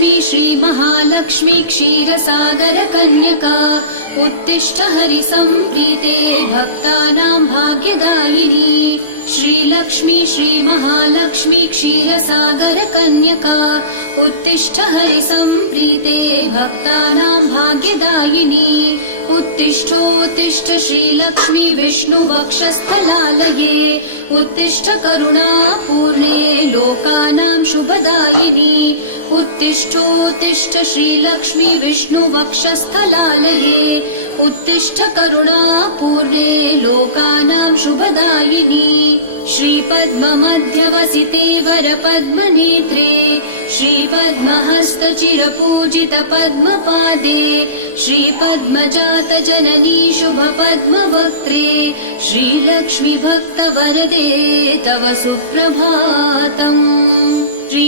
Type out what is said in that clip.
श्रीलक्ष्मी श्रीमहालक्ष्मी क्षीरसागर कन्यका उत्तिष्ठ हरिसम्प्रीते भक्तानां भाग्यदायिनी। श्रीलक्ष्मी श्रीमहालक्ष्मी क्षीरसागर कन्यका उत्तिष्ठ हरिसम्प्रीते भक्तानां भाग्यदायिनी। उत्तिष्ठोत्तिष्ठ श्रीलक्ष्मी विष्णुवक्षस्थलालये उत्तिष्ठ करुणापूर्णे लोकानां शुभदायिनी। उत्तिष्ठोत्तिष्ठ श्रीलक्ष्मी विष्णुवक्षस्थलालये उत्तिष्ठ करुणापूर्णे लोकानां शुभदायिनी। श्रीपद्ममध्यवसिते वरपद्मनेत्रे श्रीपद्महस्तचिरपूजित पद्मपादे श्रीपद्मजात जननी शुभपद्मवक्त्रे श्रीलक्ष्मी भक्तवरदे तव सुप्रभातम्।